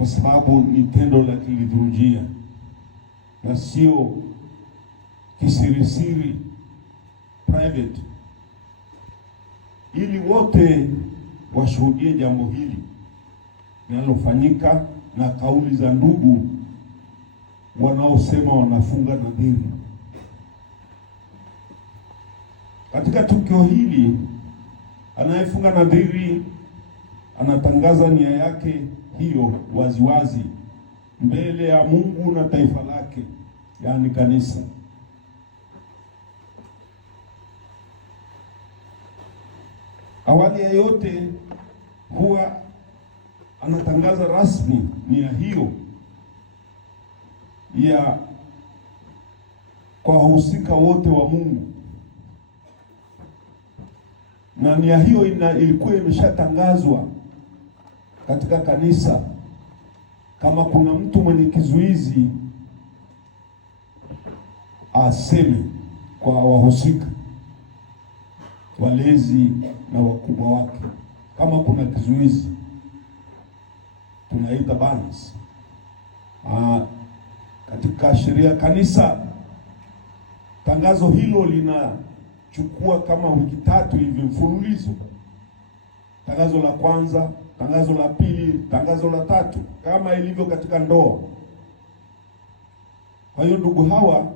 kwa sababu ni tendo la kiliturujia na sio kisirisiri private, ili wote washuhudie jambo hili linalofanyika na kauli za ndugu wanaosema wanafunga nadhiri. Katika tukio hili, anayefunga nadhiri anatangaza nia yake hiyo waziwazi mbele ya Mungu na taifa lake, yaani kanisa. Awali ya yote huwa anatangaza rasmi nia hiyo ya kwa wahusika wote wa Mungu, na nia hiyo ilikuwa imeshatangazwa katika kanisa. Kama kuna mtu mwenye kizuizi aseme kwa wahusika, walezi na wakubwa wake. Kama kuna kizuizi tunaita bans. Katika sheria kanisa, tangazo hilo linachukua kama wiki 3 hivi mfululizo. Tangazo la kwanza, tangazo la pili, tangazo la tatu, kama ilivyo katika ndoa. Kwa hiyo ndugu hawa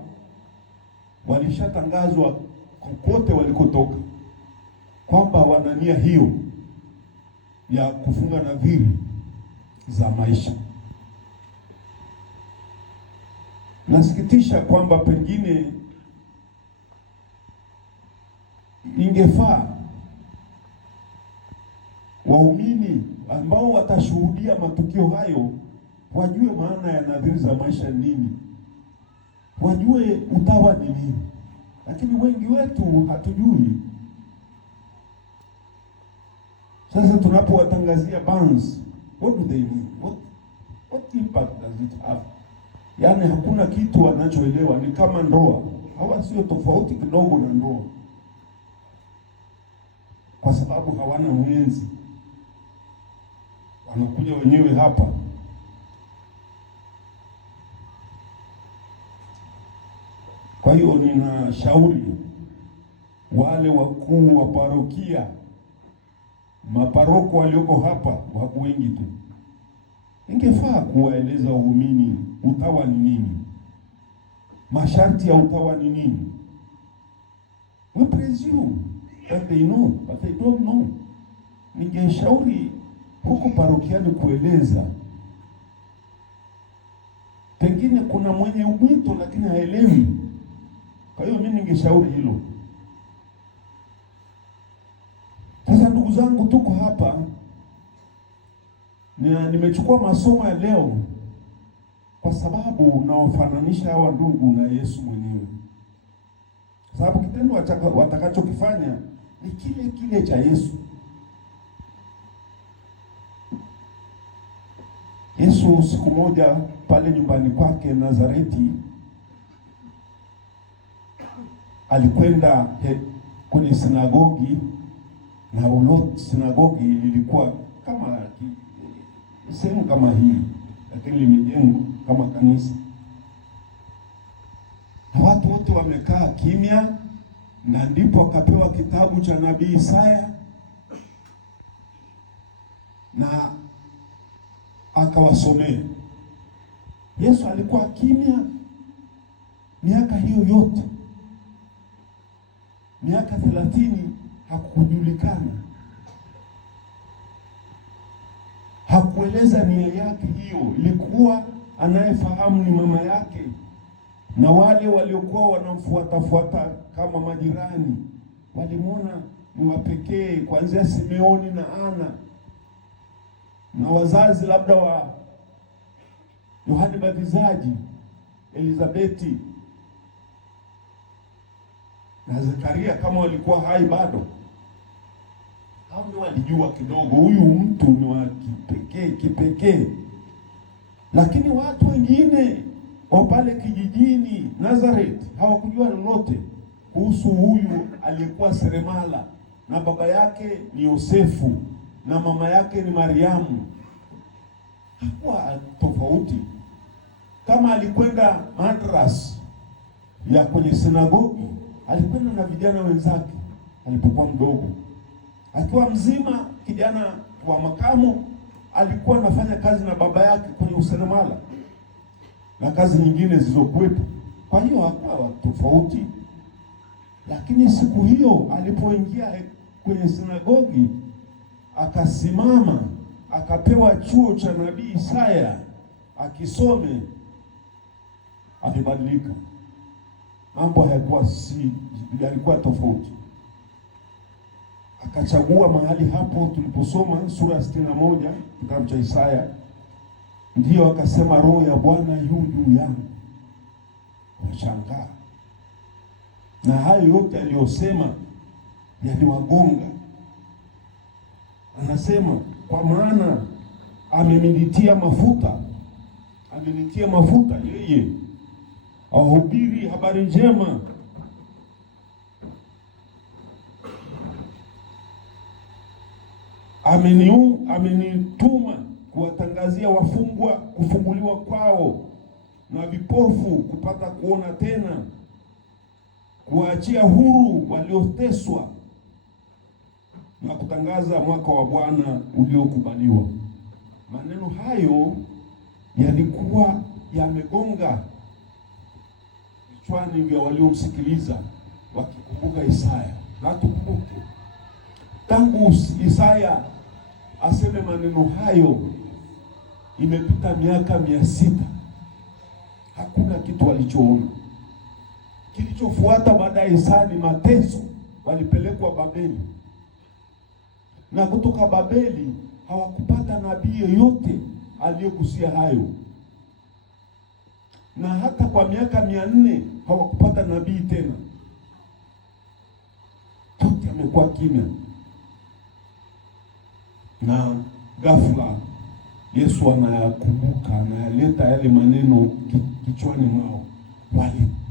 walishatangazwa kokote walikotoka kwamba wana nia hiyo ya kufunga nadhiri za maisha. Nasikitisha kwamba pengine ingefaa waumini ambao watashuhudia matukio hayo wajue maana ya nadhiri za maisha nini, wajue utawa ni nini. Lakini wengi wetu hatujui. Sasa tunapowatangazia bans, what do they mean? What impact does it have? Yaani hakuna kitu wanachoelewa. Ni kama ndoa. Hawa sio tofauti kidogo na ndoa, kwa sababu hawana mwenzi. Wanakuja wenyewe hapa. Kwa hiyo ninashauri wale wakuu wa parokia, maparoko walioko hapa, wako wengi tu, ingefaa kuwaeleza waumini utawa ni nini, masharti ya utawa ni nini. We presume that they know, but they don't know. Ningeshauri huko parokiani kueleza. Pengine kuna mwenye mwito lakini haelewi. Kwa hiyo mimi ningeshauri hilo. Sasa ndugu zangu, tuko hapa nimechukua masomo ya leo kwa sababu nawafananisha hawa ndugu na Yesu mwenyewe. Kwa sababu kitendo watakachokifanya ni kile kile cha Yesu. Yesu siku moja pale nyumbani kwake Nazareti alikwenda kwenye sinagogi, na ulo sinagogi lilikuwa kama sehemu kama hii, lakini limejengwa kama kanisa. Na watu wote wamekaa kimya, na ndipo akapewa kitabu cha nabii Isaya na akawasomea. Yesu alikuwa kimya miaka hiyo yote, miaka 30 hakujulikana, hakueleza nia yake hiyo. Ilikuwa anayefahamu ni mama yake na wale waliokuwa wanamfuata kama majirani. Walimwona ni wa pekee, kuanzia Simeoni na Ana na wazazi labda wa Yohane Mbatizaji, Elizabeti na Zakaria kama walikuwa hai bado. Hao ndio walijua kidogo huyu mtu ni wa kipekee. Lakini watu wengine wa pale kijijini Nazareth hawakujua lolote kuhusu huyu aliyekuwa seremala, na baba yake ni Yosefu na mama yake ni Mariamu. hakuwa tofauti. Kama alikwenda madras ya kwenye sinagogi, alikwenda na vijana wenzake alipokuwa mdogo. Akiwa mzima, kijana wa makamu, alikuwa anafanya kazi na baba yake kwenye useremala na kazi nyingine zilizokuwepo. Kwa hiyo hakuwa tofauti. Lakini siku hiyo alipoingia kwenye sinagogi, akasimama, akapewa chuo cha nabii Isaya akisome, alibadilika. Mambo yalikuwa tofauti. Akachagua mahali hapo tuliposoma sura 61 kitabu cha Isaya, ndiyo akasema, Roho ya Bwana yu juu yangu. Washangaa. Na hayo yote aliyosema yaliwagonga. Anasema, kwa maana amenitia mafuta yeye ahubiri habari njema, amenituma kuwatangazia wafungwa kufunguliwa kwao, na vipofu kupata kuona tena, kuwaachia huru walioteswa, na kutangaza mwaka wa Bwana uliokubaliwa. Maneno hayo yalikuwa yamegonga vichwani vya waliomsikiliza, wakikumbuka Isaya. Na tukumbuke, tangu Isaya aseme maneno hayo imepita miaka 600. Hakuna kitu walichoona. Kilichofuata baada ya Isaya ni mateso. Walipelekwa Babeli, na kutoka Babeli hawakupata nabii yeyote aliyegusia hayo, na hata kwa miaka 400 hawakupata nabii tena. Yote amekuwa kimya. Na ghafla Yesu anayakumbuka, anayaleta yale maneno kichwani mwao.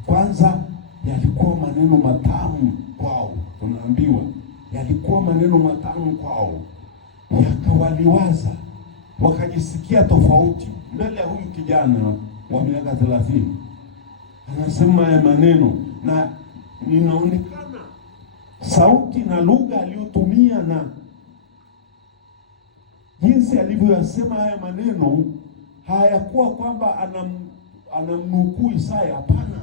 Kwanza yalikuwa maneno matamu kwao, tunaambiwa yalikuwa maneno matamu kwao, yakawaliwaza, wakajisikia tofauti mbele ya huyu kijana wa miaka 30. Anasema ya maneno, na ninaonekana sauti na lugha aliyotumia na jinsi alivyoyasema haya maneno hayakuwa kwamba anamnukuu Isaya. Hapana,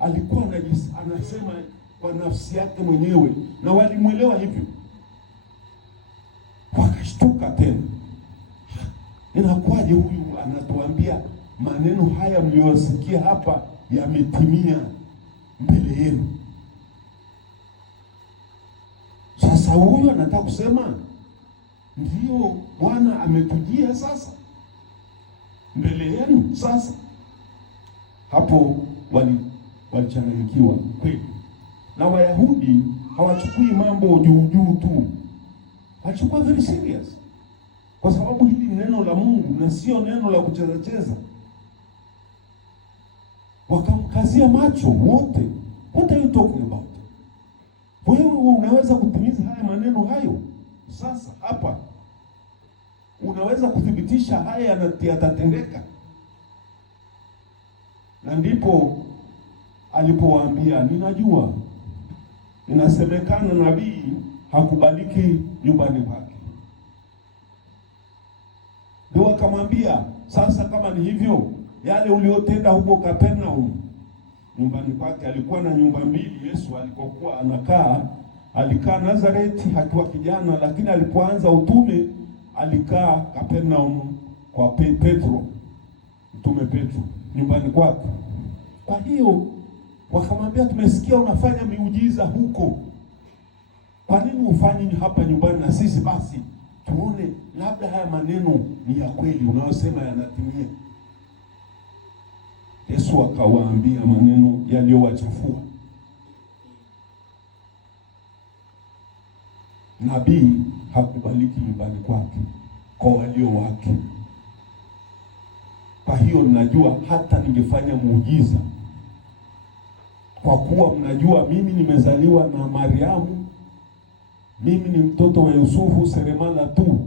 alikuwa anasema kwa nafsi yake mwenyewe, na walimwelewa hivyo. Wakashtuka tena, inakuwaje huyu anatuambia maneno haya mliyosikia hapa yametimia mbele yenu? Sasa huyu anataka kusema ndio Bwana ametujia sasa mbele yenu. Sasa hapo walichanganyikiwa kweli. Na Wayahudi hawachukui mambo juu tu, wachukua very serious, kwa sababu hili ni neno la Mungu na sio neno la kucheza. Wakamkazia macho wote. What are you talking about? Wewe unaweza kutimiza haya maneno hayo sasa hapa? Unaweza kuthibitisha haya yatatendeka? Na ndipo alipowaambia, ninajua inasemekana nabii hakubaliki nyumbani kwake. Ndio akamwambia, sasa kama ni hivyo, yale uliotenda huko Kapernaum nyumbani kwake. Alikuwa na nyumba 2 Yesu alikokuwa anakaa. Alikaa Nazareti akiwa kijana, lakini alipoanza utume alikaa Kapernaum kwa Petro, mtume Petro, nyumbani kwake. Kwa hiyo wakamwambia, tumesikia unafanya miujiza huko, kwa nini ufanyi hapa nyumbani na sisi? Basi tuone labda haya maneno ni ya kweli unayosema yanatimia. Yesu akawaambia maneno yaliyowachafua. Nabii hakubaliki nyumbani kwake kwa walio wake. Kwa hiyo mnajua hata ningefanya muujiza, kwa kuwa mnajua mimi nimezaliwa na Mariamu, mimi ni mtoto wa Yusufu seremala tu,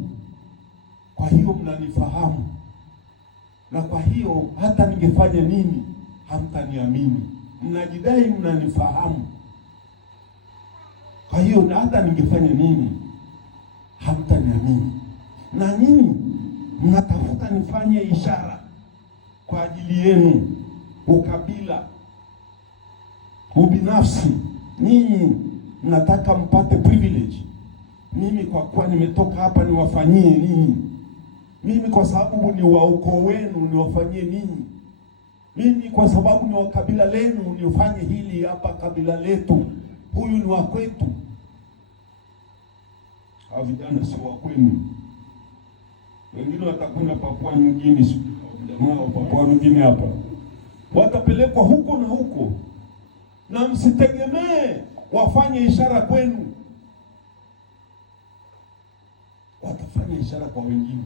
kwa hiyo mnanifahamu. na kwa hiyo hata ningefanya nini hamtaniamini. Mnajidai mnanifahamu, kwa hiyo hata ningefanya nini hamtaniamini. Na nyinyi mnatafuta nifanye ishara kwa ajili yenu, ukabila, ubinafsi. Nyinyi mnataka mpate privilege. Mimi kwa kuwa nimetoka hapa niwafanyie ninyi. Mimi kwa sababu ni wa ukoo wenu niwafanyie ninyi. Mimi kwa sababu ni wa kabila lenu nifanye hili hapa kabila letu. Huyu ni wa kwetu. Hao vijana si wa kwenu. Wengine watakwenda Papua New Guinea, jamaa wa Papua New Guinea hapa. Watapelekwa huko na huko. Na msitegemee wafanye ishara kwenu. Watafanya ishara kwa wengine.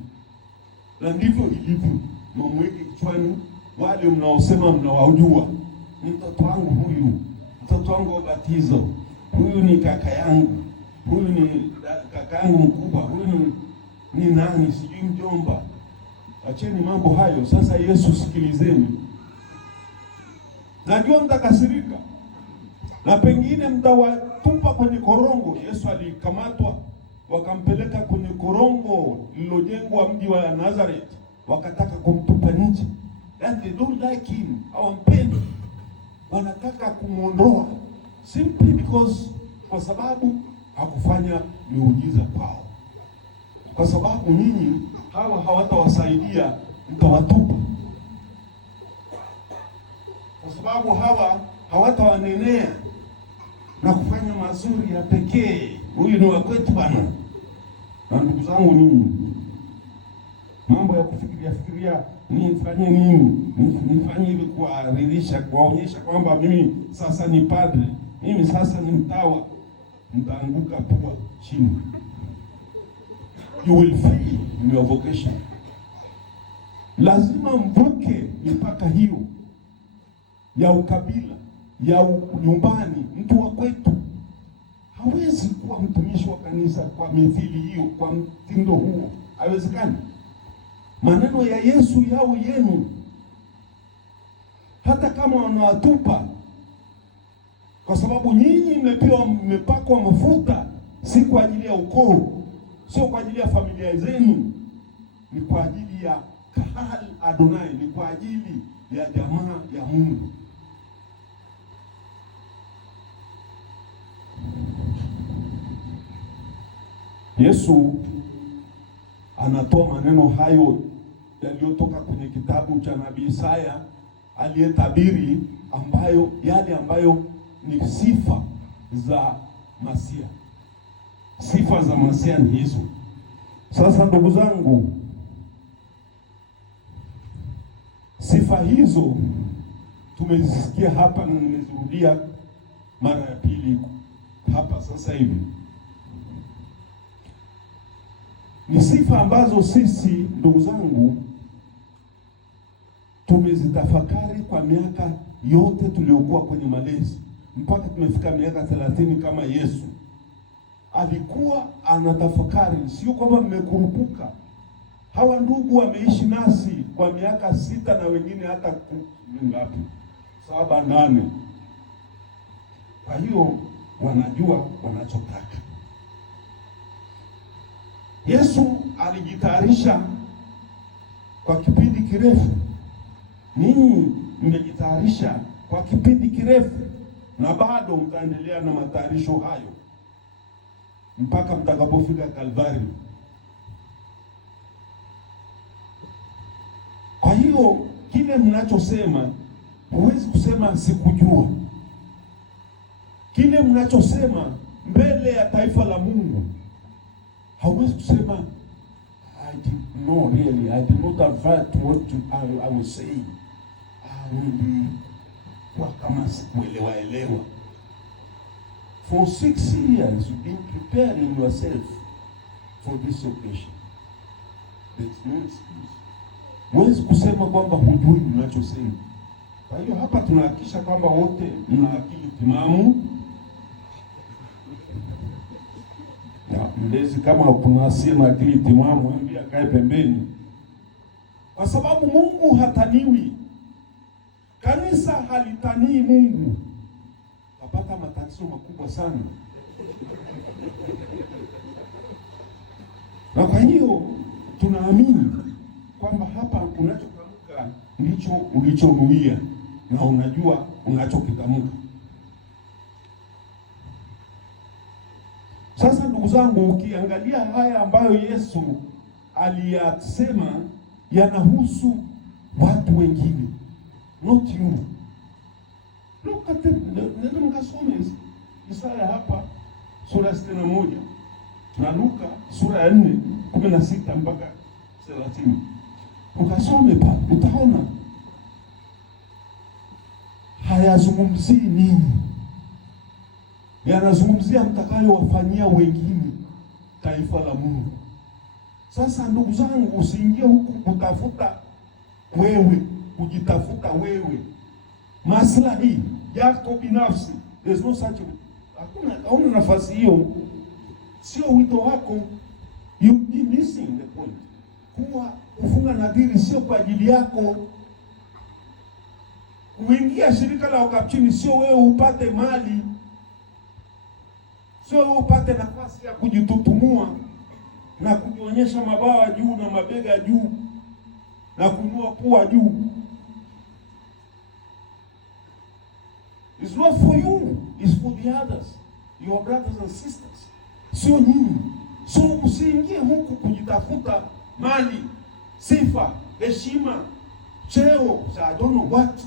Na ndivyo ilivyo. Mweke kichwani wale mnaosema mnawajua. Ni mtoto wangu huyu, mtoto wangu wa batizo, huyu ni kaka yangu, huyu ni kaka yangu mkubwa, huyu ni nani sijui mjomba. Acheni mambo hayo. Sasa Yesu, sikilizeni. Najua mtakasirika na pengine mtawatupa kwenye korongo. Yesu alikamatwa wakampeleka kwenye korongo lililojengwa mji wa Nazareth, wakataka kumtupa nje. And they don't like him. Hawampendi. Wanataka kumuondoa simply because, kwa sababu hakufanya miujiza kwao. Kwa sababu nyinyi hawa hawatawasaidia, mtawatupa. Kwa sababu hawa hawatawanenea na kufanya mazuri ya pekee. Huyu ni wa kwetu bana. Na ndugu zangu, nyinyi mambo ya kufikiria nifanye nini, nifanye hivi kuwaridhisha, kuwaonyesha kwamba mimi sasa ni padre, mimi sasa ni mtawa, mtaanguka pua chini. You will fail in your vocation. Lazima mvuke mipaka hiyo ya ukabila, ya nyumbani. Mtu wa kwetu hawezi kuwa mtumishi wa kanisa kwa mithili hiyo, kwa mtindo huo. Haiwezekani. Maneno ya Yesu yao yenu, hata kama wanawatupa, kwa sababu nyinyi mmepakwa mafuta, si kwa ajili ya ukoo, sio kwa ajili ya familia zenu, ni kwa ajili ya Kahal Adonai, ni kwa ajili ya jamaa ya Mungu. Yesu anatoa maneno hayo yaliyotoka kwenye kitabu cha nabii Isaya aliyetabiri, yale ambayo ni sifa za Masia. Sifa za Masia ni hizo. Sasa ndugu zangu, sifa hizo tumezisikia hapa na nimezirudia mara ya pili hapa sasa hivi. Ni sifa ambazo sisi ndugu zangu tumezitafakari kwa miaka yote tuliokuwa kwenye malezi, mpaka tumefika miaka 30 kama Yesu alikuwa anatafakari. Sio kwamba mmekurupuka. Hawa ndugu wameishi nasi kwa miaka 6 na wengine hata ngapi, 7, 8. Kwa hiyo wanajua wanachotaka. Yesu alijitayarisha kwa kipindi kirefu. Ninyi mmejitayarisha kwa kipindi kirefu, na bado mtaendelea na matayarisho hayo mpaka mtakapofika Kalvari. Kwa hiyo kile mnachosema, huwezi kusema sikujua. Kile mnachosema mbele ya taifa la Mungu, hauwezi kusema I did not really, I did not avert what I was saying. Kwa kama sikuelewa. For 6 years you've been preparing yourself for this occasion. There's no excuse. Huwezi kusema kwamba hujui unachosema. Kwa hiyo hapa tunahakikisha kwamba wote mna akili timamu. Na mlezi kama kuna asiye na akili timamu, ambia kae pembeni. kwa sababu Mungu hataniwi. Kanisa halitanii Mungu, tapata matatizo makubwa sana. Na kwa hiyo tunaamini kwamba hapa unachotamka ndicho ulichonuia na unajua unachokitamka. Sasa ndugu zangu, ukiangalia haya ambayo Yesu aliyasema yanahusu watu wengine, not you. Look at it. Nenda mkasome Isaya hapa sura ya 61 na Luka sura ya 4:16 mpaka 30. Ukasome pale utaona hayazungumzii nini, yanazungumzia mtakayowafanyia wengine, taifa la Mungu. Sasa ndugu zangu, usiingie huku kutafuta wewe, kujitafuta wewe, maslahi yako binafsi. There's no such, hakuna nafasi hiyo, sio wito wako. You be missing the point. Kufunga nadhiri sio kwa ajili yako. Kuingia shirika la Ukapchini sio wewe upate mali, sio wewe upate nafasi ya kujitutumua na kujionyesha mabawa juu na mabega juu na kunua pua juu. It's not for you, it's for the others, your brothers and sisters, sio nyinyi. So usiingie huku kujitafuta mali, sifa, heshima, cheo, I don't know what.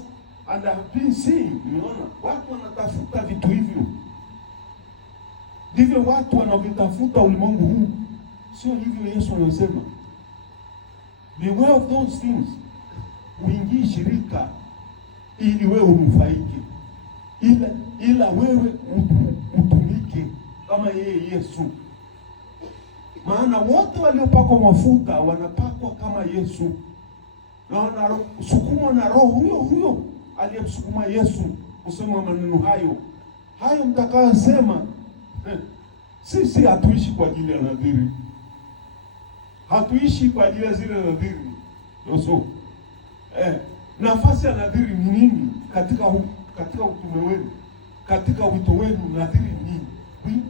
And I've been seeing, unaona, watu wanatafuta vitu hivyo. Ndivyo watu wanavitafuta ulimwengu huu. Sio hivyo Yesu anasema. Beware of those things. Uingie shirika ili wewe unufaike, ila wewe utumike kama yeye Yesu. Maana wote waliopakwa mafuta wanapakwa kama Yesu, na wanasukumwa na Roho huyo aliyemsukuma Yesu kusema maneno hayo mtakayosema. Sisi hatuishi kwa ajili ya nadhiri, hatuishi kwa ajili ya zile nadhiri. Nafasi ya nadhiri ni nini katika utume wenu, katika wito wenu? Nadhiri ni nini?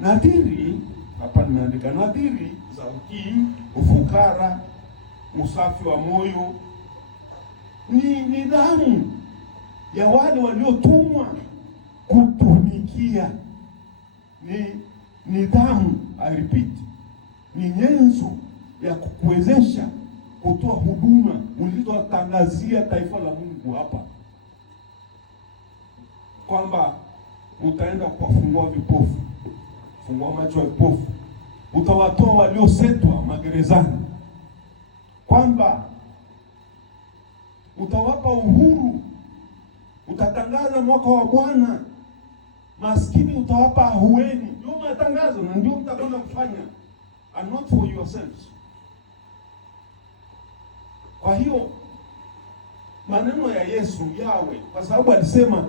Nadhiri hapa nimeandika nadhiri za utii, ufukara, usafi wa moyo, ni nidhamu ya wale waliotumwa kutumikia. Ni nidhamu, I repeat, ni nyenzo ya kukuwezesha kutoa huduma ulizotangazia taifa la Mungu hapa, kwamba utaenda kuwafungua vipofu, fungua macho ya vipofu, utawatoa waliosetwa magerezani, kwamba utawapa uhuru, utatangaza mwaka wa Bwana, maskini utawapa ahueni. Ndio matangazo na ndio mtakwenda kufanya, and not for yourselves. Kwa hiyo maneno ya Yesu yawe, kwa sababu alisema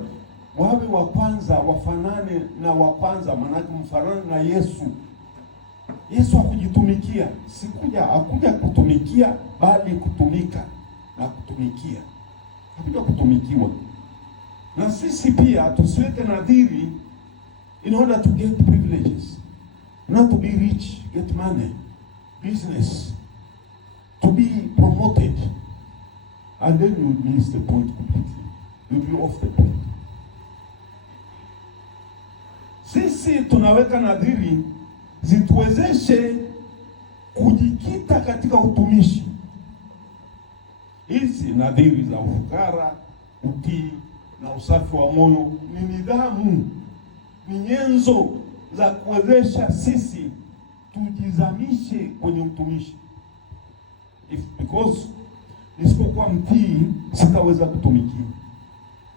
wawe wa kwanza wafanane na wa kwanza, maana mfanane na Yesu. Yesu hakujitumikia, hakuja kutumikia, bali kutumika na kutumikia. Hakuja kutumikiwa. Na sisi pia tusiweke nadhiri in order to get privileges, not to be rich, get money, business, to be promoted, and then you miss the point completely. You'll be off the point. Sisi tunaweka nadhiri zituwezeshe kujikita katika utumishi. Hizi nadhiri za ufukara, utii na usafi wa moyo ni nidhamu, ni nyenzo za kuwezesha sisi tujizamishe kwenye utumishi. Because nisipokuwa mtii sitaweza kutumikia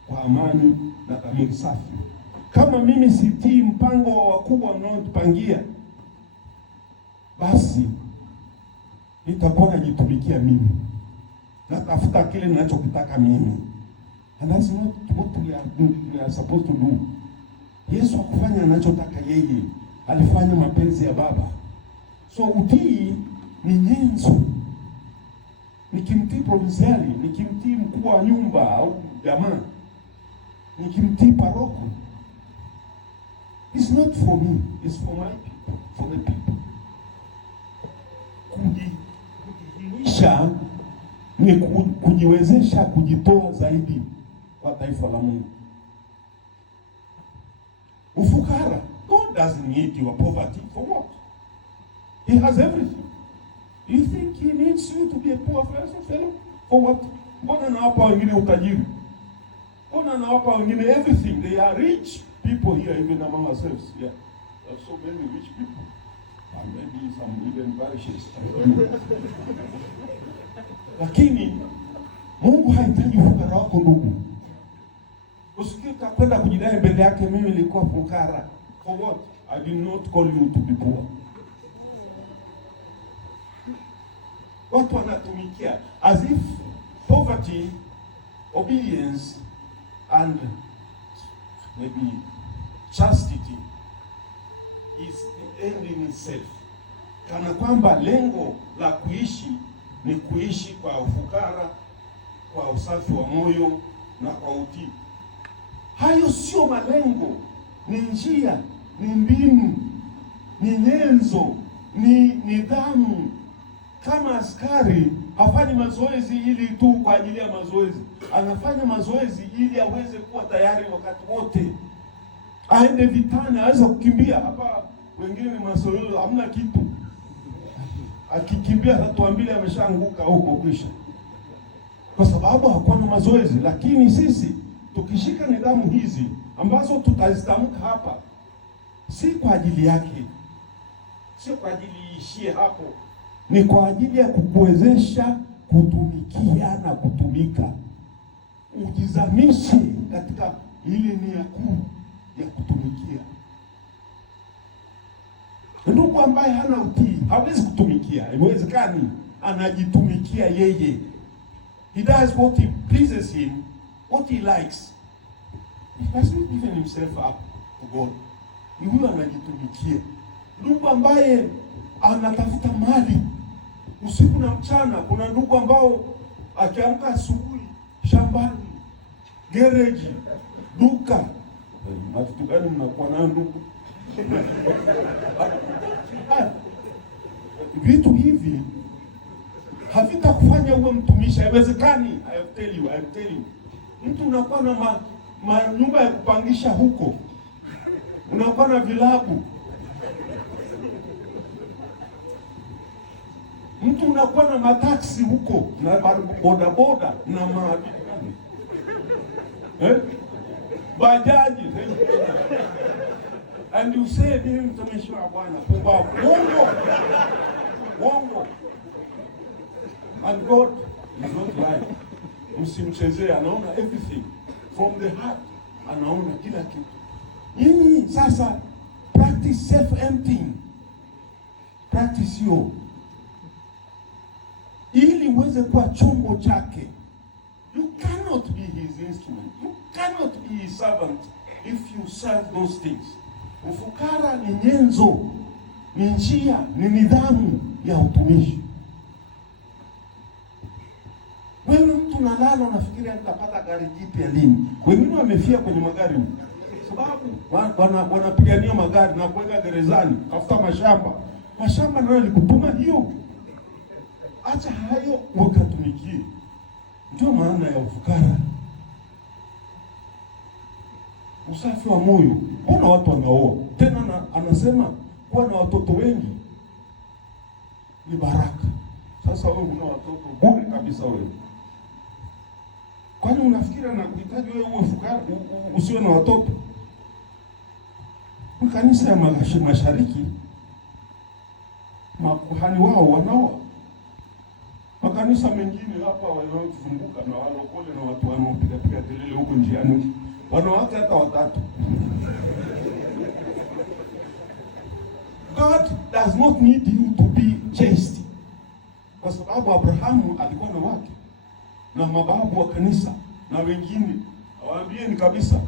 kwa amani na dhamiri safi. Kama mimi sitii mpango wa wakubwa mnaotupangia, basi nitakuwa najitumikia mimi, natafuta kile ninachokitaka mimi, and that's not what we are supposed to do. Yesu hakufanya anachotaka yeye, alifanya mapenzi ya Baba. So utii ni nyenzo nikimtii provinciali, nikimtii mkuu wa nyumba au jamaa, nikimtii paroko. It's not for me, it's for my people, for the people. Kujihimisha ni kujiwezesha kujitoa zaidi kwa taifa la Mungu. Ufukara, God doesn't need your poverty for what? He has everything. You think he needs you to be a poor fellow? For what? Mbona anawapa wengine utajiri? Mbona anawapa wengine everything? They are rich people here, even among ourselves. Yeah, there are so many rich people. And maybe some even parishes. Lakini Mungu hahitaji ufukara wako ndugu. Usikika kwenda kujidai mbele yake, mimi nilikuwa fukara. For what? I did not call you to be poor. Watu wanatumikia as if poverty, obedience and maybe chastity is the end in itself. Kana kwamba lengo la kuishi ni kuishi kwa ufukara, kwa usafi wa moyo na kwa utii. Hayo sio malengo, ni njia, ni mbinu, ni nyenzo, ni nidhamu. Kama askari hafanyi mazoezi ili tu kwa ajili ya mazoezi, anafanya mazoezi ili aweze kuwa tayari wakati wote. Aende vitani, aweze kukimbia. Hapa wengine mazoezi hamna kitu. Akikimbia hata 2 ameshaanguka huko kwisha. Kwa sababu hakuwa na mazoezi. Lakini sisi tukishika nidhamu hizi ambazo tutazitamka hapa, si kwa ajili yake, sio kwa ajili ishie hapo, ni kwa ajili ya kukuwezesha kutumikia na kutumika. Ujizamishe katika ile nia kuu ya kutumikia. Ndugu ambaye hana utii hawezi kutumikia, haiwezekani. Anajitumikia yeye. He does what he pleases him, what he likes. He has not given himself up to God. Ni huyo anajitumikia. Ndugu ambaye anatafuta mali usiku na mchana. Kuna ndugu ambao akiamka asubuhi, shambani, gereji, duka. Kitu gani mnakuwa nayo ndugu? Vitu hivi havitakufanya uwe mtumishi, haiwezekani. I tell you. Mtu unakuwa na nyumba ya kupangisha huko, unakuwa na vilabu, mtu unakuwa na mataksi huko na bodaboda na bajaji, and you say mimi mtumishi wa Bwana. Wongo. And God is not lying. Usimchezee, anaona everything from the heart, anaona kila kitu. Nyinyi sasa practice self-emptying. Practice hiyo ili uweze kuwa chombo chake. You cannot be his instrument. You cannot be his servant if you serve those things. Ufukara ni nyenzo, ni njia, ni nidhamu ya utumishi. Wewe mtu nalala unafikiria nitapata gari jipya lini? Wengine wamefia kwenye magari huko. Sababu wanapigania magari na kuweka gerezani, tafuta mashamba. Mashamba ndio yalikutuma hiyo. Acha hayo ukatumikie. Ndio maana ya ufukara. Usafi wa moyo. Mbona watu wanaoa? Tena anasema kuwa na watoto wengi ni baraka. Sasa wewe una watoto bure kabisa wewe. Kwani unafikiri anakuhitaji wewe uwe fukara usiwe na watoto? Kanisa ya Mashariki makuhani wao wanaoa. Makanisa mengine hapa wanaozunguka na walokole na watu wanaopiga kelele huko njiani, wanawake hata 3. God does not need you to be chaste. Kwa sababu Abrahamu alikuwa na wake na mababu wa kanisa na wengine. Awaambieni kabisa,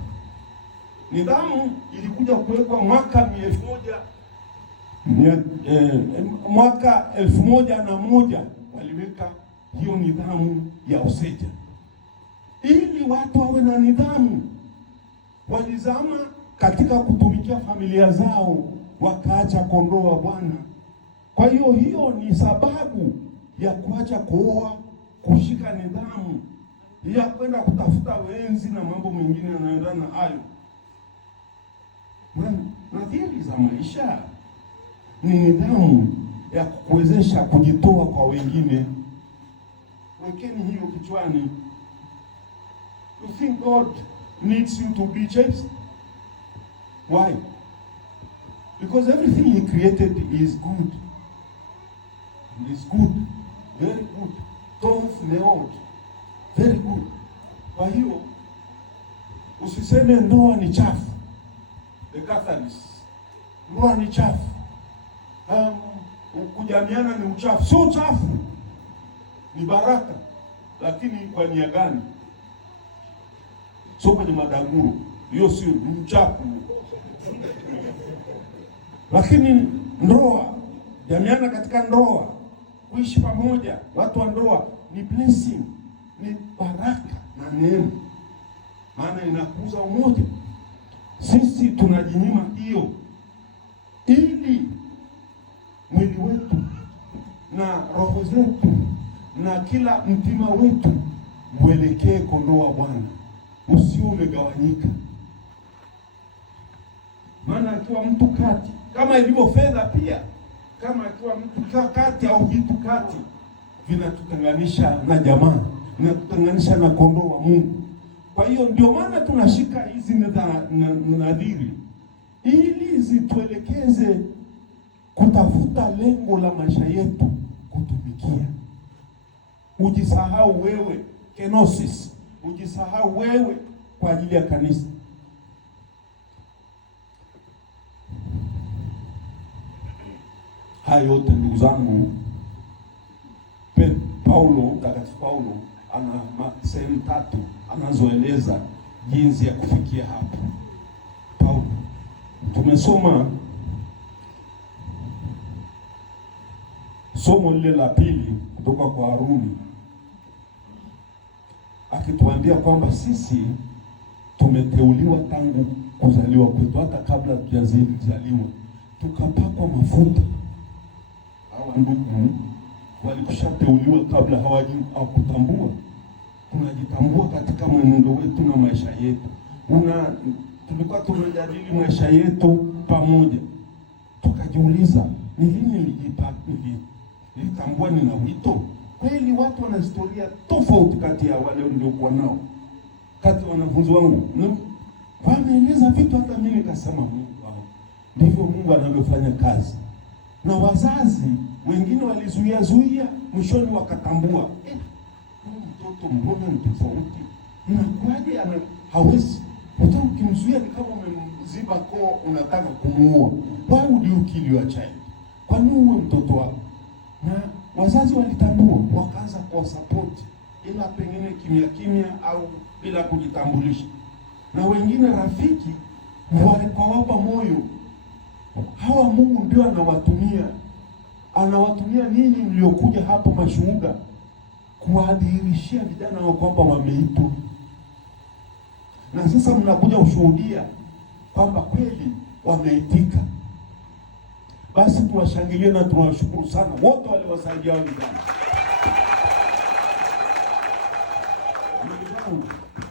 nidhamu ilikuja kuwekwa mwaka 1101 waliweka hiyo nidhamu ya useja, ili watu wawe na nidhamu. Walizama katika kutumikia familia zao, wakaacha kondoo wa Bwana. Kwa hiyo ni sababu ya kuacha kuoa, kushika nidhamu ya kwenda kutafuta wenzi na mambo mengine yanayoendana na hayo. Nadhiri za maisha ni nidhamu ya kukuwezesha kujitoa kwa wengine. Wekeni hiyo kichwani. You think God needs you to be chaste? Why? Because everything He created is good. It is good. Very good. Tov meod. Very good. Kwa hiyo usiseme ndoa ni chafu. The Catholics, ndoa ni chafu. Kujamiana ni uchafu. Sio chafu, ni baraka. Lakini kwa nia gani? Sio kwenye madanguro. Hiyo sio uchafu. Lakini ndoa, jamiana katika ndoa, kuishi pamoja, watu wa ndoa ni blessing, ni baraka na neema, maana inakuza umoja. Sisi tunajinyima hiyo ili mwili wetu na roho zetu na kila mtima wetu mwelekee kondoo wa Bwana, usio umegawanyika. Maana akiwa mtu kati, kama ilivyo fedha pia, kama akiwa mtu kati au vitu kati, vinatutenganisha na jamaa, vinatutenganisha na kondoo wa Mungu. Kwa hiyo ndio maana tunashika hizi nadhiri ili zituelekeze kutafuta lengo la maisha yetu, kutumikia. Ujisahau wewe, kenosis, ujisahau wewe kwa ajili ya kanisa. Haya yote ndugu zangu, Mtakatifu Paulo ana sehemu tatu anazoeleza jinsi ya kufikia hapo. Paulo, tumesoma somo lile la pili kutoka kwa Warumi, akituambia kwamba sisi tumeteuliwa tangu kuzaliwa kwetu, hata kabla tujazaliwa tukapakwa mafuta. Hawa ndugu walikushateuliwa kabla hawakutambua. Tunajitambua katika mwenendo wetu na maisha yetu. Tulikuwa tunajadili maisha yetu pamoja, tukajiuliza ni lini nilitambua nina wito. Kweli watu wana historia tofauti kati ya wale niliokuwa nao, kati wanafunzi wangu wameeleza vitu, hata mimi nikasema Mungu wao, ndivyo Mungu anavyofanya kazi. Na wazazi wengine walizuia, mwishoni wakatambua, mtoto mbona ni tofauti, inakuwaje hawezi. Mtoto ukimzuia ni kama umemziba koo, unataka kumuua. Why would you kill your child? Kwa nini uwe mtoto wako? Na wazazi walitambua, wakaanza kwa support, ila pengine kimya au bila kujitambulisha. Na wengine rafiki wakawapa moyo. Hawa Mungu ndio anawatumia ninyi mliokuja hapo mashuhuda, kuwadhihirishia vijana wao kwamba wameitwa. Na sasa mnakuja ushuhudia kwamba kweli wameitika. Basi tuwashangilie na tunawashukuru sana wote waliowasaidia wao vijana.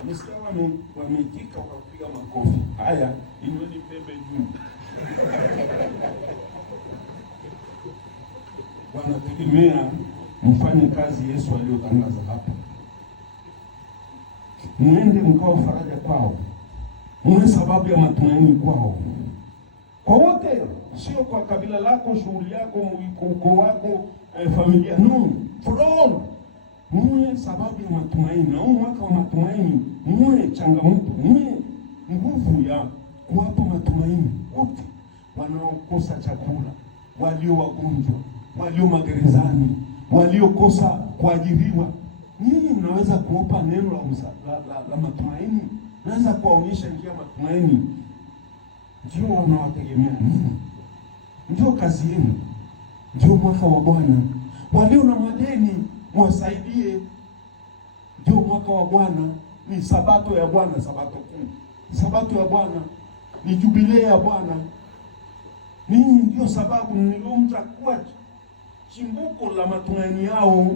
Nisikia wameitika wakapiga makofi. Haya, inueni pembe juu. Wanategemea mfanye kazi Yesu aliyotangaza hapa. Mwende mkao faraja kwao, mwe sababu ya matumaini kwao, kwa wote, sio kwa kabila lako, shughuli yako, ukoo wako, familia. No, for all. Mwe sababu ya matumaini. Na mwaka wa matumaini, mwe changamoto, mwe nguvu ya kuwapa matumaini wote wanaokosa chakula, walio wagonjwa, walio magerezani, waliokosa kuajiriwa. Nyinyi mnaweza kuopa neno la matumaini, naweza kuwaonyesha njia matumaini. Ndio wanawategemea nini? Ndio kazi yenu, ndio mwaka wa Bwana. Walio na madeni mwasaidie. Ndio mwaka wa Bwana, ni sabato ya Bwana, sabato kuu, sabato ya Bwana ni jubilei ya Bwana. Ninyi ndio sababu nilomtakuwa chimbuko la matumaini yao,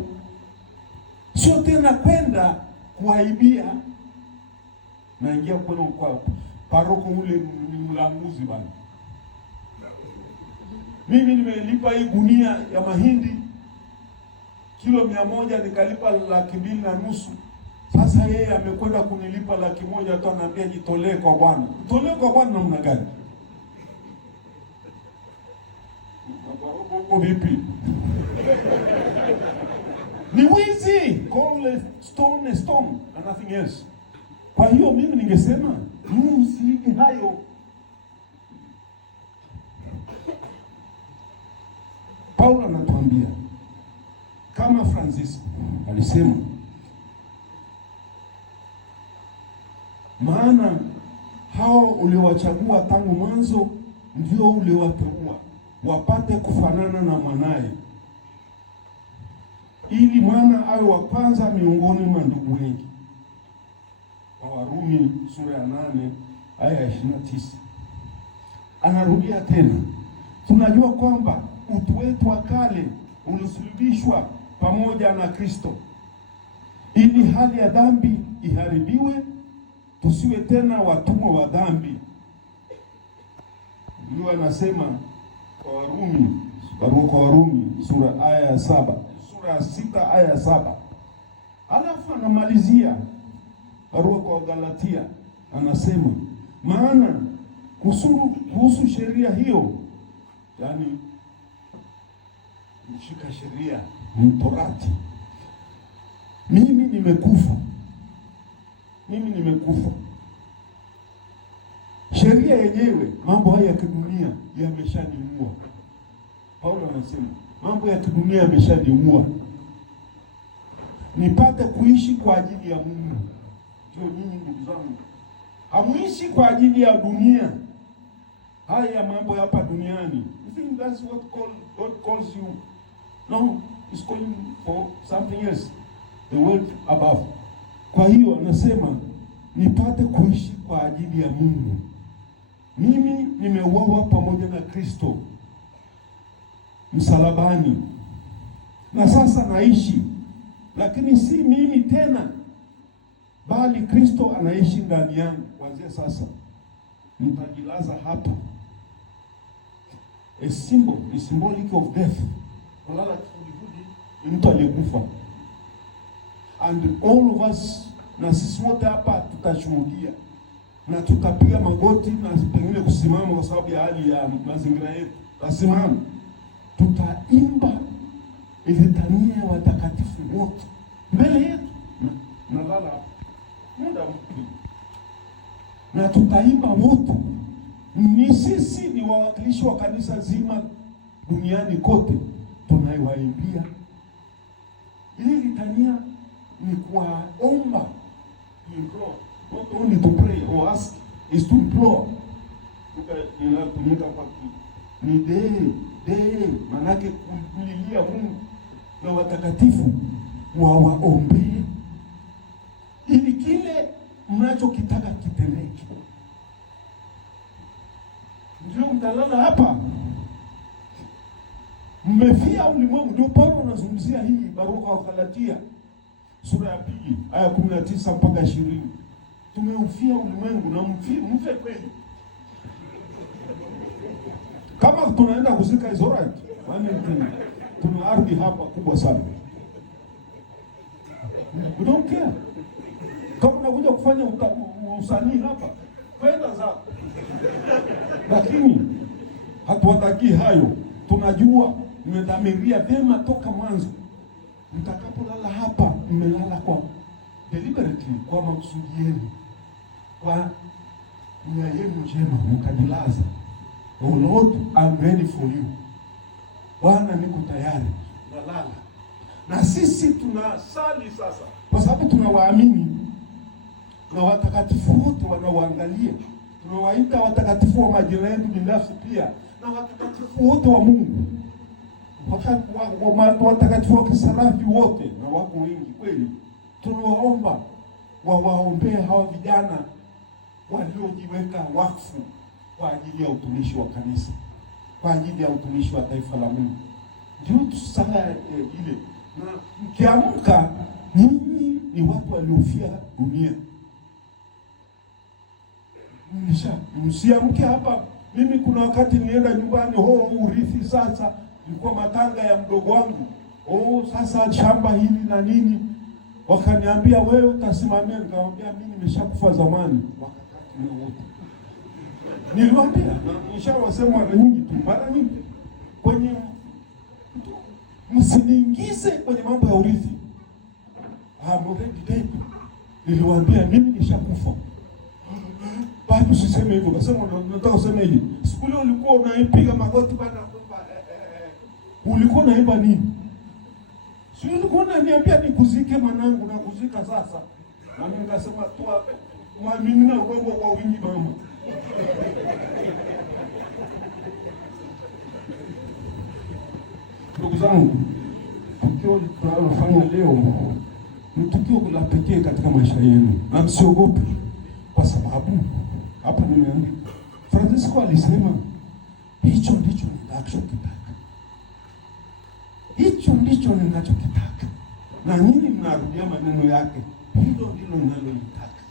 sio tena kwenda kuaibia. Naingia kwenu kwa paroko ule mlanguzi bana. Mimi nimelipa hii gunia ya mahindi kilo 100, nikalipa 250,000. Sasa yeye amekwenda kunilipa 100,000 tu, ananiambia jitolee kwa Bwana. Jitolee kwa Bwana namna gani? Paroko vipi? Ni wizi. Call a stone a stone and nothing else. Kwa hiyo mimi ningesema msiige hayo. Paulo anatuambia kama Francis alisema, maana hao uliowachagua tangu mwanzo ndio uliowateua wapate kufanana na mwanaye, ili mwana awe wa kwanza miongoni mwa ndugu wengi. Warumi sura ya 8 aya ya 29. Anarudia tena, tunajua kwamba utu wetu wa kale ulisulubishwa pamoja na Kristo, ili hali ya dhambi iharibiwe, tusiwe tena watumwa wa dhambi. Ndio anasema kwa Warumi, barua kwa Warumi sura aya ya 7, sura ya 6 aya ya 7. Alafu anamalizia barua kwa Galatia, anasema maana kuhusu sheria hiyo, yani mshika sheria Torati, mimi nimekufa. Sheria yenyewe, mambo haya ya kidunia yameshaniua. Paulo anasema mambo ya kidunia yameshaniua, nipate kuishi kwa ajili ya Mungu. Ndio nyinyi ndugu zangu, hamuishi kwa ajili ya dunia, haya mambo hapa duniani. You think that's what God calls you? No, he's calling for something else, the world above. Kwa hiyo anasema nipate kuishi kwa ajili ya Mungu. Mimi nimeuawa pamoja na Kristo msalabani, na sasa naishi, lakini si mimi tena, bali Kristo anaishi ndani yangu. Kuanzia sasa nitajilaza hapa. A symbolic of death. Kulala kifudifudi ni mtu aliyekufa. And all of us, na sisi wote hapa tutashuhudia na tutapiga magoti na pengine kusimama kwa sababu ya hali ya mazingira yetu. Tasimama, tutaimba litania ya watakatifu wote mbele yetu na lala muda mfupi, na tutaimba wote. Ni sisi ni wawakilishi wa kanisa zima duniani kote tunaiwaimbia. Ili litania ni kuwaomba, implore, not only to pray or ask, is to implore. Tunatumika kwa ni de manake kulilia Mungu na watakatifu wawaombee ili kile mnachokitaka kitendeke. Ndio mtalala hapa, mmefia ulimwengu. Ndio Paulo anazungumzia hii barua kwa Galatia sura ya 2 aya 19 mpaka 20. Tumeufia ulimwengu na mfe kweli. Kama tunaenda kuzika is alright. Maana tuna ardhi hapa kubwa sana. We don't care. Kama unakuja kufanya usanii hapa, kwenda zako. Lakini hatuwataki hayo. Tunajua mmedhamiria vyema toka mwanzo. Mtakapolala hapa, mmelala kwa deliberately, kwa makusudi yenu, kwa nia yenu njema, mkajilaza. Oh Lord, I'm ready for you. Bwana, niko tayari. Nalala. Na sisi tunasali sasa, kwa sababu tunawaamini na watakatifu wote wanaoangalia. Tunawaita watakatifu wa majina yetu binafsi pia, na watakatifu wote wa Mungu watakatifu wa Kisarafi wote, na wako wengi kweli, tunawaomba wawaombee hawa vijana waliojiweka wakfu kwa ajili ya utumishi wa kanisa, kwa ajili ya utumishi wa taifa la Mungu. Ndio sala ile. Na mkiamka, nyinyi ni watu waliofia dunia. Msiamke hapa. Mimi kuna wakati nilienda nyumbani, urithi sasa, ilikuwa matanga ya mdogo wangu. Sasa shamba hili na nini. Wakaniambia wewe utasimamia, nikamwambia mimi nimeshakufa zamani. Wakakati na wote. Niliwaambia, na nishawasema mara nyingi tu, mara nyingi kwenye msiniingize kwenye mambo ya urithi. I'm already dead. Niliwaambia mimi nishakufa. Bado usiseme hivyo. Nasema nataka useme hivi. Siku ile ulikuwa unaipiga magoti bana kwamba ulikuwa unaimba nini? Sio ulikuwa unaniambia nikuzike mwanangu, na kuzika sasa. Na mimi nikasema tu mimi na urongo kwa wingi mama. Ndugu zangu, tukio tunalofanya leo ni tukio la pekee katika maisha yenu, na msiogope, kwa sababu hapa nimeandika. Francisco alisema hicho ndicho ninachokitaka, hicho ndicho ninachokitaka, na nyinyi mnarudia maneno yake, hilo ndilo ninalolitaka,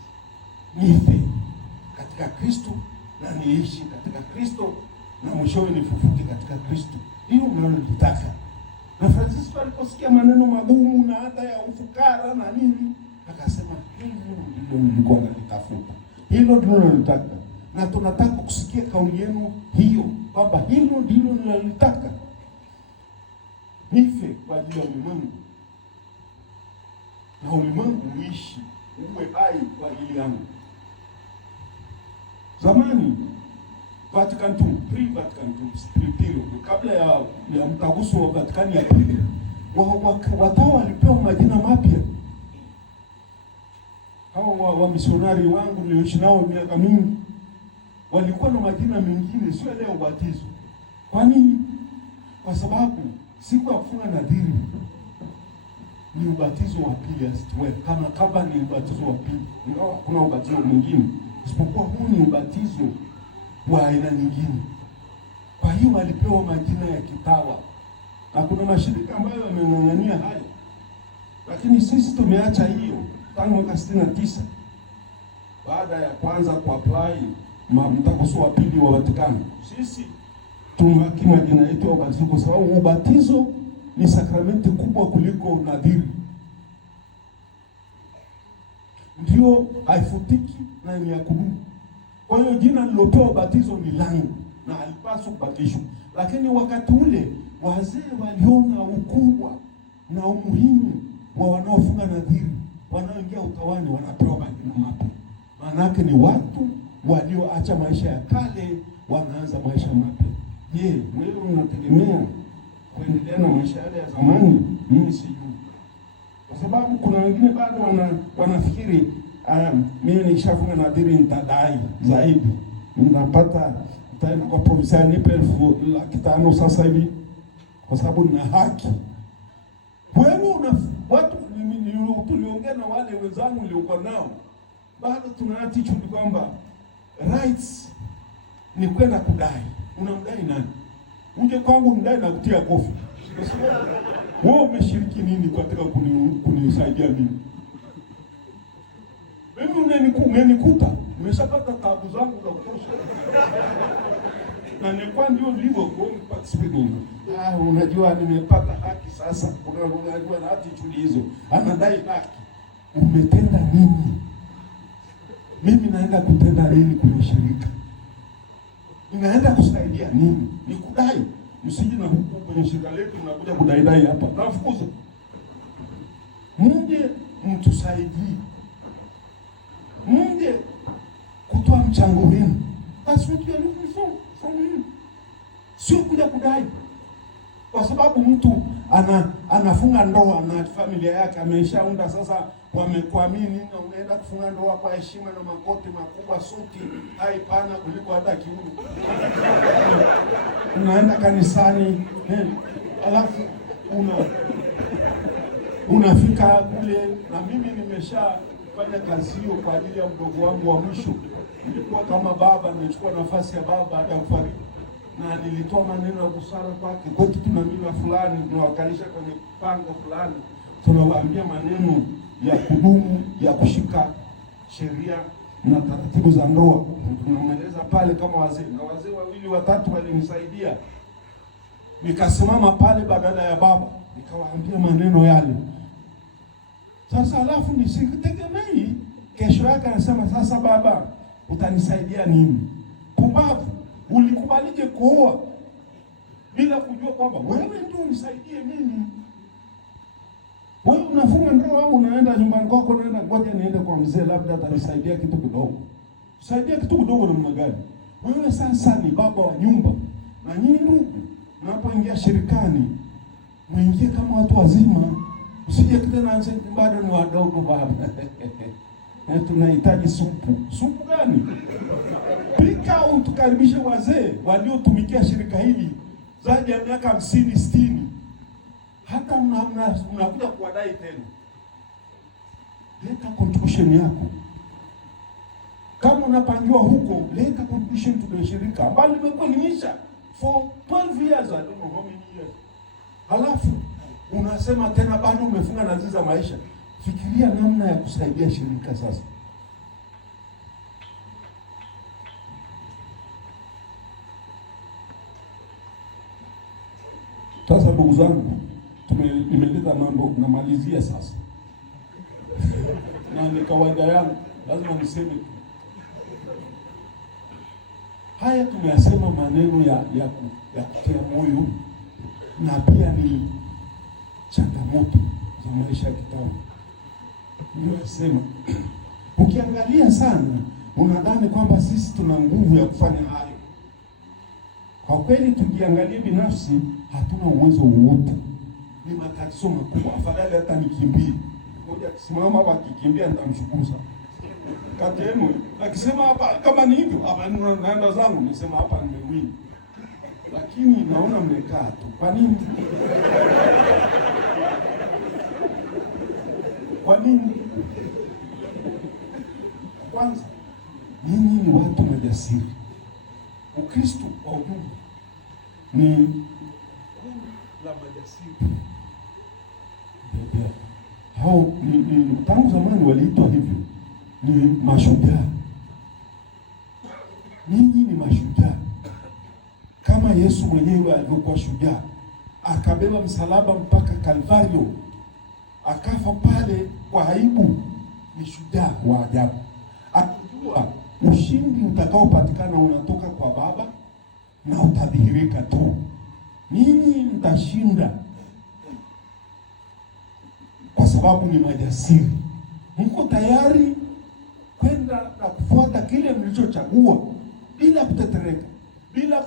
nife katika Kristo na niishi katika Kristo, na mwishowe nifufuke katika Kristo. Hiyo mnalolitaka. Na Francisco aliposikia maneno magumu na hata ya ufukara na nini, akasema hilo ndilo nilikuwa nalitafuta, hilo ndilo nalotaka. Na tunataka kusikia kauli yenu hiyo, kwamba hilo ndilo nalotaka, nife kwa ajili ya ulimwengu na ulimwengu uishi, uwe hai kwa ajili yangu. Zamani Vatican II, pre-Vatican II period, kabla ya mtaguso wa Vatikani ya pili, watawa walipewa majina mapya. Hao wa misionari wangu nilioishi nao miaka mingi walikuwa na majina mengine, sio leo ubatizo. Kwa nini? Kwa sababu siku ya kufunga nadhiri ni ubatizo wa pili, kama ni ubatizo wa pili. Kuna ubatizo mwingine isipokuwa huu ni ubatizo wa aina nyingine. Kwa hiyo walipewa majina ya kitawa, na kuna mashirika ambayo yameng'ang'ania hayo, lakini sisi tumeacha hiyo tangu mwaka 69 baada ya kwanza kuapply mtaguso wa pili wa Vatikani. Sisi tumebaki majina yetu ya ubatizo, kwa sababu ubatizo ni sakramenti kubwa kuliko nadhiri, ndio haifutiki na ni ya kudumu. Kwa hiyo jina nilopewa ubatizo ni langu na alipaswa kubatishwa. Lakini wakati ule wazee waliona ukubwa na umuhimu wa wanaofunga nadhiri, wanaoingia utawani wanapewa majina mapya. Maana yake ni watu walioacha maisha ya kale wanaanza maisha mapya. Je, wewe unategemea kuendelea na maisha yale ya zamani? Mimi sijui. Kwa sababu kuna wengine bado wanafikiri mimi nishafunga nadhiri nitadai zaidi. Nitapata nitaenda kwa profesa nipe 500,000 sasa hivi kwa sababu nina haki. Wewe watu tuliongea na wale wenzangu niliokuwa nao, bado tuna attitude kwamba rights ni kwenda kudai. Unamdai nani? Uje kwangu mdai na kutia kofi. Wewe umeshiriki nini katika kunisaidia mimi? Mimi umenikuta, nimeshapata taabu zangu za kutosha. Na nilikuwa ndio ndivyo kwa participate. Unajua nimepata haki sasa. Unajua na attitude hizo. Anadai haki. Umetenda nini? Mimi naenda kutenda nini kwenye shirika? Ninaenda kusaidia nini? Ni kudai. Msiji na huku kwenye shirika letu mnakuja kudai hapa. Nafukuza. Mje mtusaidie. Mje kutoa mchango wenu. That's what you are looking for me. Sio kuja kudai. Kwa sababu mtu anafunga ndoa na familia yake ameshaunda, sasa wamekuamini na unaenda kufunga ndoa kwa heshima na makoti makubwa, suti haipana kuliko hata kiuno. Unaenda kanisani, alafu unafika kule, na mimi nimeshafanya kazi hiyo kwa ajili ya mdogo wangu wa mwisho. Nilikuwa kama baba, nimechukua nafasi ya baba baada ya kufariki, na nilitoa maneno ya busara kwake. Kwetu tuna mila fulani, tunawakalisha kwenye pango fulani, tunawaambia maneno ya kudumu ya kushika sheria na taratibu za ndoa. Tunamweleza pale kama wazee, na wazee 2 watatu walinisaidia. Nikasimama pale badala ya baba, nikawaambia maneno yale. Sasa alafu nisitegemei kesho yake anasema, sasa baba utanisaidia nini? Pumbavu, ulikubalije kuoa bila kujua kwamba wewe ndio unisaidie mimi? Wewe unafunga ndoa au unaenda nyumbani kwako, unaenda ngoja niende kwa mzee labda atanisaidia kitu kidogo. Saidia kitu kidogo namna gani? Wewe sasa ni baba wa nyumba, na nyinyi ndugu mnapoingia shirikani muingie kama watu wazima. Usije tena bado ni wadogo baba. Na tunahitaji supu. Supu gani? Pika utukaribishe wazee waliotumikia shirika hili zaidi ya miaka 50 60. Hata mnakuja kuwadai tena. Leta contribution yako. Kama unapangiwa huko, leta contribution to shirika ambalo limekuelimisha for 12 years, I don't know how many years. Halafu unasema tena bado umefunga nazi za maisha. Fikiria namna ya kusaidia shirika sasa. Sasa ndugu zangu, nimeleta mambo, namalizia sasa. Na ni kawaida yangu, lazima niseme haya. Tumeyasema maneno ya kutia moyo, na pia ni changamoto za maisha ya kitabu. Nimesema ukiangalia sana unadhani kwamba sisi tuna nguvu ya kufanya hayo. Kwa kweli tukiangalia binafsi hatuna uwezo wowote. Ni matatizo makubwa. Afadhali hata nikimbie. Ngoja kisimama hapa kikimbia nitamshukuru sana. Kati yenu akisema hapa kama ni hivyo, hapa naenda zangu nisema hapa nimewini. Lakini naona mmekaa tu. Kwa nini? Kwa nini? Kwanza, nyinyi ni watu majasiri. Ukristo kwa ujumla ni kundi la majasiri. Hao ni tangu zamani waliitwa hivyo. Ni mashujaa. Nyinyi ni mashujaa. Kama Yesu mwenyewe alivyokuwa shujaa, akabeba msalaba mpaka Kalvario, akafa pale kwa aibu. Ni shujaa wa ajabu. Akijua ushindi utakaopatikana unatoka kwa Baba na utadhihirika tu. Ninyi mtashinda kwa sababu ni majasiri. Mko tayari kwenda na kufuata kile mlichochagua bila kutetereka, bila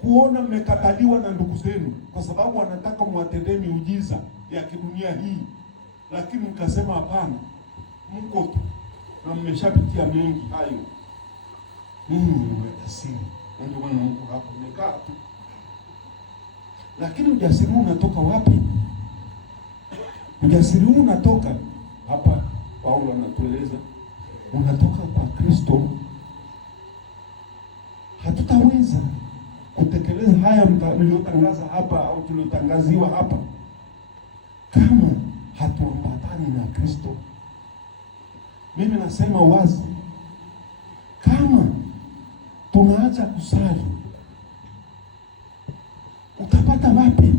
kuona mmekataliwa na ndugu zenu kwa sababu wanataka mwatendee miujiza ya kidunia hii, lakini mkasema hapana. Mko tu na mmeshapitia mengi hayo. Ninyi ni majasiri. Ndio maana mko hapo mmekaa tu. Lakini ujasiri huu unatoka wapi? Ujasiri huu unatoka hapa, Paulo anatueleza, unatoka kwa Kristo. Hatutaweza kutekeleza haya mliotangaza hapa au tuliotangaziwa hapa kama hatuambatani na Kristo. Mimi nasema wazi, kama tunaacha kusali, utapata wapi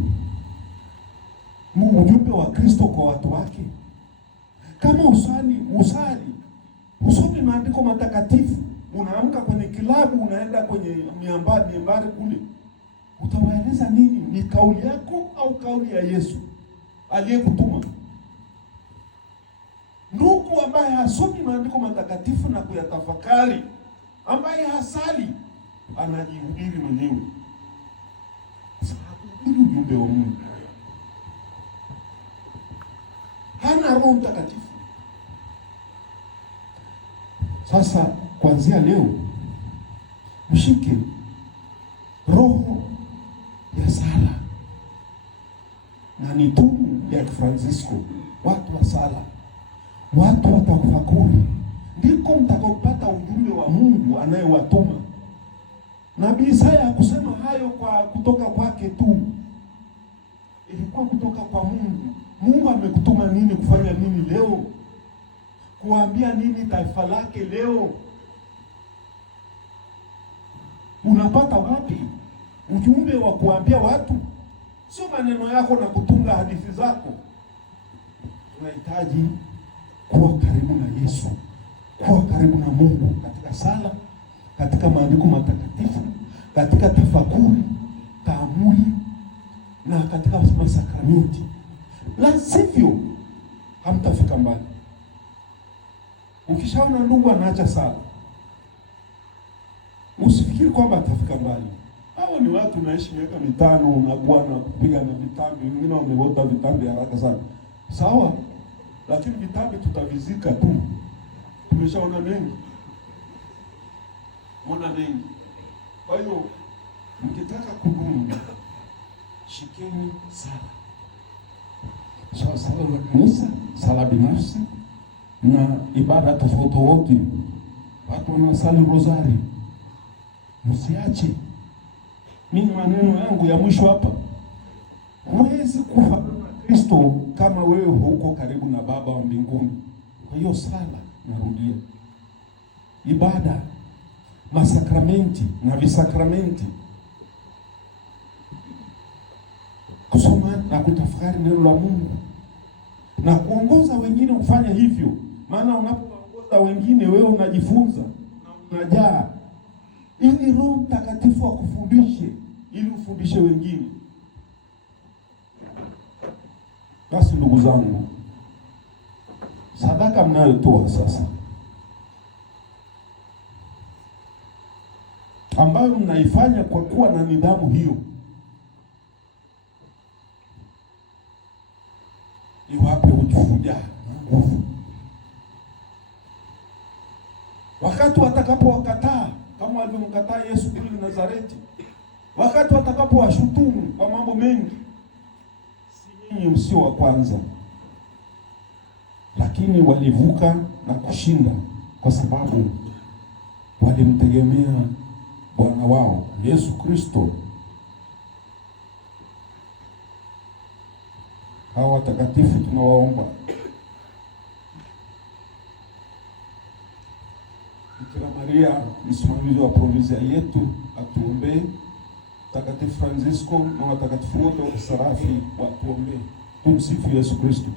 ujumbe wa Kristo kwa watu wake? Kama usome maandiko matakatifu, unaamka kwenye kilabu, unaenda kwenye miambari kule, utawaeleza nini? Ni kauli yako au kauli ya Yesu aliyekutuma? Ndugu ambaye hasomi maandiko matakatifu na kuyatafakari, ambaye hasali, anajihubiri mwenyewe. Sababu ujumbe wa Mungu, hana Roho Mtakatifu. Sasa kuanzia leo mshike roho ya sala, watu watakufakuri, ndiko mtakapata ujumbe wa Mungu anayewatuma. Nabii Isaya hakusema hayo kutoka kwake tu, ilikuwa kutoka kwa Mungu. Mungu amekutuma nini, kufanya nini leo, kuambia nini taifa lake leo? Unapata wapi ujumbe wa kuambia watu? Sio maneno yako na kutunga hadithi zako. Tunahitaji kuwa karibu na Yesu, kuwa karibu na Mungu katika sala, katika maandiko matakatifu, katika tafakuri, taamuli na katika masakramenti. La sivyo hamtafika mbali. Ukishaona ndugu anaacha sala, usifikiri kwamba atafika mbali. Hao ni watu naishi miaka 5 unakuwa na kupiga na vitambi, wengine wamegota vitambi haraka sana. Sawa, lakini vitambi tutavizika tu. Tumeshaona mengi. Mengi. Kwa hiyo mkitaka kudumu, shikeni sala. Sala za kanisa, sala binafsi na ibada tofauti. Watu wanasali rosari. Msiache. Mimi maneno yangu ya mwisho hapa. Huwezi kufa Kristo kama wewe huko karibu na Baba wa mbinguni. Kwa hiyo sala, narudia, ibada, masakramenti na visakramenti, kusoma na kutafakari neno la Mungu na kuongoza wengine kufanya hivyo. Maana unapoongoza wengine, wewe unajifunza na unajaa, ili Roho Mtakatifu akufundishe, ili ufundishe wengine. Basi ndugu zangu, sadaka mnayotoa sasa, ambayo mnaifanya kwa kuwa na nidhamu hiyo, iwape ujuhuda na nguvu. Wakati watakapowakataa kama walivyomkataa Yesu kule Nazareti, wakati watakapowashutumu kwa mambo mengi, si nyinyi msio wa kwanza, lakini walivuka na kushinda kwa sababu walimtegemea Bwana wao Yesu Kristo. Hawa watakatifu tunawaomba Bikira Maria, msimamizi wa provinsia yetu, atuombee. Mtakatifu Francisco na watakatifu wote wa Sarafi watuombee. Tumsifu Yesu Kristo.